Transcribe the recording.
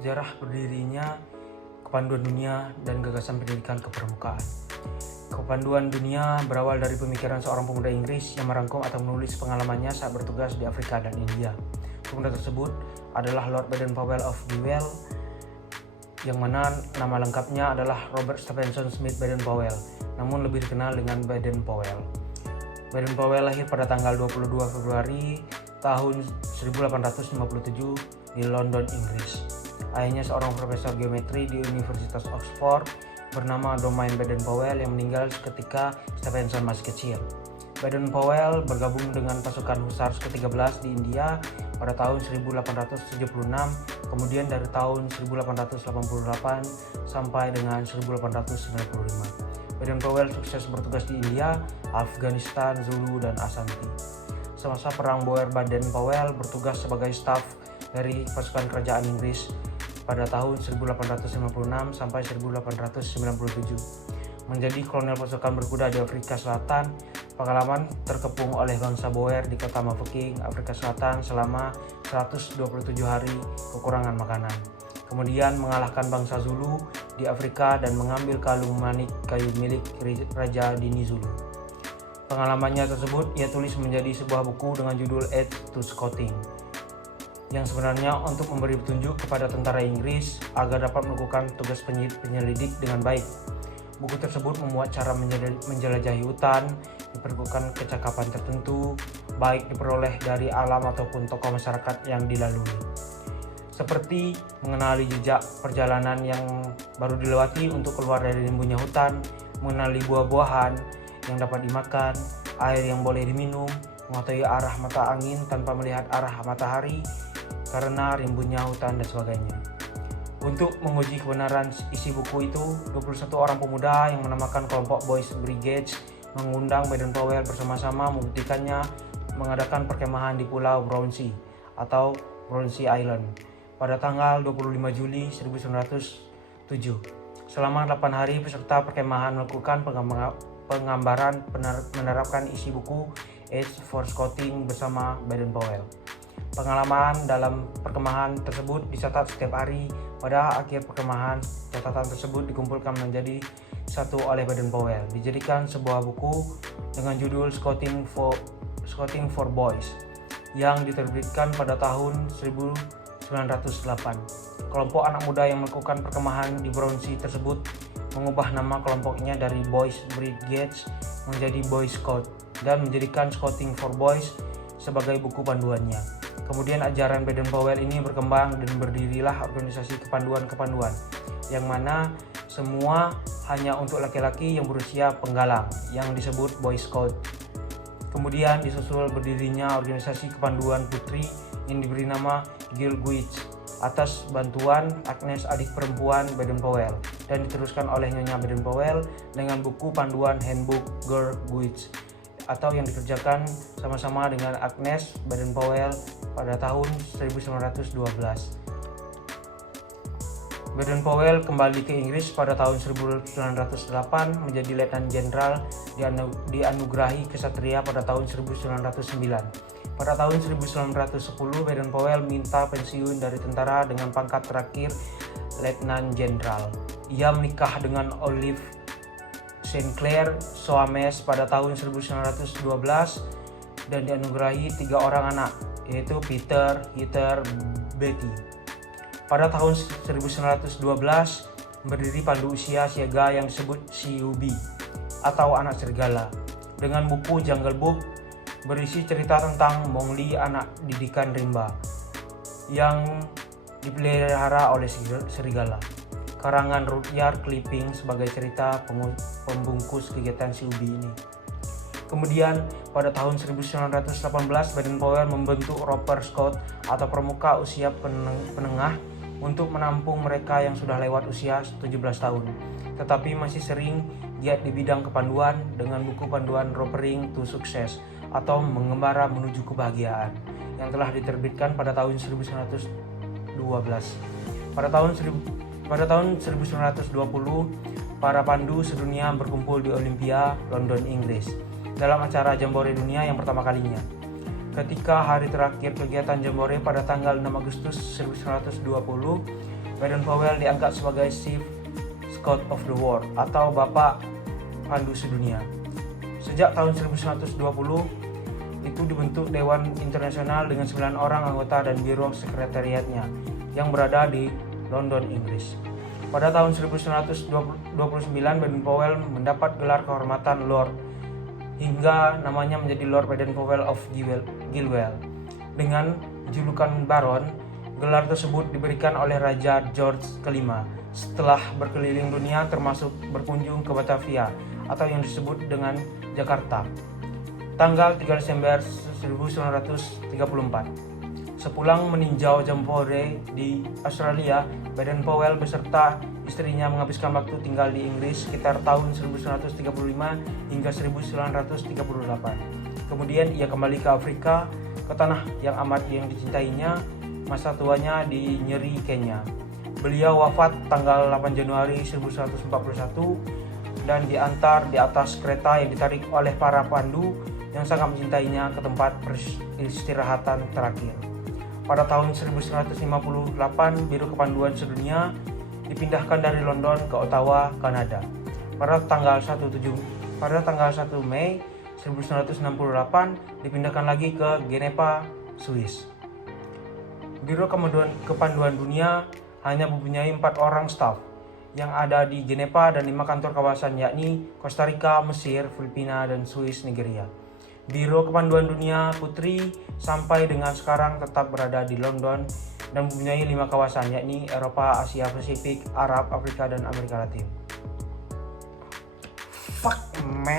Sejarah berdirinya Kepanduan Dunia dan Gagasan Pendidikan Kepermukaan. Kepanduan Dunia berawal dari pemikiran seorang pemuda Inggris yang merangkum atau menulis pengalamannya saat bertugas di Afrika dan India. Pemuda tersebut adalah Lord Baden-Powell of Dewell, yang mana nama lengkapnya adalah Robert Stephenson Smith Baden-Powell, namun lebih dikenal dengan Baden-Powell. Baden-Powell lahir pada tanggal 22 Februari tahun 1857 di London, Inggris. Ayahnya seorang profesor geometri di Universitas Oxford bernama Domain Baden-Powell yang meninggal ketika Stephenson masih kecil. Baden-Powell bergabung dengan pasukan Hussars ke-13 di India pada tahun 1876, kemudian dari tahun 1888 sampai dengan 1895. Baden-Powell sukses bertugas di India, Afghanistan, Zulu, dan Ashanti. Semasa Perang Boer, Baden-Powell bertugas sebagai staf dari pasukan kerajaan Inggris pada tahun 1856 sampai 1897. Menjadi kolonel pasukan berkuda di Afrika Selatan, pengalaman terkepung oleh bangsa Boer di kota Mafeking, Afrika Selatan selama 127 hari kekurangan makanan. Kemudian mengalahkan bangsa Zulu di Afrika dan mengambil kalung manik kayu milik Raja Dini Zulu. Pengalamannya tersebut ia tulis menjadi sebuah buku dengan judul Aid to Scouting, yang sebenarnya untuk memberi petunjuk kepada tentara Inggris agar dapat melakukan tugas penyelidik dengan baik. Buku tersebut memuat cara menjelajahi hutan, diperlukan kecakapan tertentu, baik diperoleh dari alam ataupun tokoh masyarakat yang dilalui. Seperti mengenali jejak perjalanan yang baru dilewati untuk keluar dari rimbunnya hutan, mengenali buah-buahan yang dapat dimakan, air yang boleh diminum, mengetahui arah mata angin tanpa melihat arah matahari karena rimbunnya hutan dan sebagainya. Untuk menguji kebenaran isi buku itu, 21 orang pemuda yang menamakan kelompok Boys Brigades mengundang Baden-Powell bersama-sama membuktikannya mengadakan perkemahan di Pulau Brownsea atau Brownsea Island pada tanggal 25 Juli 1907. Selama 8 hari peserta perkemahan melakukan penggambaran menerapkan isi buku Aids for Scouting bersama Baden-Powell. Pengalaman dalam perkemahan tersebut dicatat setiap hari. Pada akhir perkemahan, catatan tersebut dikumpulkan menjadi satu oleh Baden-Powell, dijadikan sebuah buku dengan judul Scouting for Boys yang diterbitkan pada tahun 1908. Kelompok anak muda yang melakukan perkemahan di Brownsea tersebut mengubah nama kelompoknya dari Boys Brigades menjadi Boy Scout dan menjadikan Scouting for Boys sebagai buku panduannya. Kemudian ajaran Baden-Powell ini berkembang dan berdirilah organisasi kepanduan-kepanduan yang mana semua hanya untuk laki-laki yang berusia penggalang yang disebut Boy Scout. Kemudian disusul berdirinya organisasi kepanduan putri yang diberi nama Girl Guides atas bantuan Agnes, adik perempuan Baden-Powell, dan diteruskan oleh Nyonya Baden-Powell dengan buku panduan Handbook Girl Guides atau yang dikerjakan sama-sama dengan Agnes Baden-Powell pada tahun 1912. Baden-Powell kembali ke Inggris pada tahun 1908 menjadi Letnan Jenderal, dianugerahi kesatria pada tahun 1909. Pada tahun 1910 Baden-Powell minta pensiun dari tentara dengan pangkat terakhir Letnan Jenderal. Ia menikah dengan Olive Sinclair Soames pada tahun 1912 dan dianugerahi 3 orang anak, yaitu Peter, Heather, Betty. Pada tahun 1912 berdiri pandu usia siaga yang disebut CUB atau Anak Serigala dengan buku Jungle Book berisi cerita tentang Mowgli, anak didikan rimba yang dipelihara oleh serigala. Karangan Rudyard Kipling sebagai cerita pembungkus kegiatan CUB ini. Kemudian pada tahun 1918 Baden-Powell membentuk Roper Scout atau pramuka usia penengah untuk menampung mereka yang sudah lewat usia 17 tahun tetapi masih sering giat di bidang kepanduan dengan buku panduan Ropering to Success atau Mengembara Menuju Kebahagiaan yang telah diterbitkan pada tahun 1912. Pada tahun 1920, para pandu sedunia berkumpul di Olympia, London, Inggris, dalam acara Jambore Dunia yang pertama kalinya. Ketika hari terakhir kegiatan Jambore pada tanggal 6 Agustus 1920, Baden-Powell diangkat sebagai Chief Scout of the World atau Bapak Pandu Sedunia. Sejak tahun 1920 itu dibentuk Dewan Internasional dengan 9 orang anggota dan biro sekretariatnya yang berada di London, Inggris. Pada tahun 1929 Baden-Powell mendapat gelar kehormatan Lord hingga namanya menjadi Lord Baden-Powell of Gilwell. Dengan julukan Baron, gelar tersebut diberikan oleh Raja George kelima setelah berkeliling dunia termasuk berkunjung ke Batavia atau yang disebut dengan Jakarta tanggal 3 Desember 1934. Sepulang meninjau Jambore di Australia, Baden-Powell beserta istrinya menghabiskan waktu tinggal di Inggris sekitar tahun 1935 hingga 1938. Kemudian ia kembali ke Afrika, ke tanah yang amat yang dicintainya, masa tuanya di Nyeri, Kenya. Beliau wafat tanggal 8 Januari 1941 dan diantar di atas kereta yang ditarik oleh para pandu yang sangat mencintainya ke tempat peristirahatan terakhir. Pada tahun 1958, Biro Kepanduan Sedunia dipindahkan dari London ke Ottawa, Kanada. Pada tanggal 1 Mei 1968 dipindahkan lagi ke Geneva, Swiss. Biro Kepanduan Dunia hanya mempunyai 4 orang staf yang ada di Geneva dan 5 kantor kawasan, yakni Costa Rica, Mesir, Filipina, dan Swiss, Nigeria. Biro Kepanduan Dunia Putri sampai dengan sekarang tetap berada di London dan mempunyai 5 kawasan, yakni Eropa, Asia Pasifik, Arab, Afrika, dan Amerika Latin. Fuck man.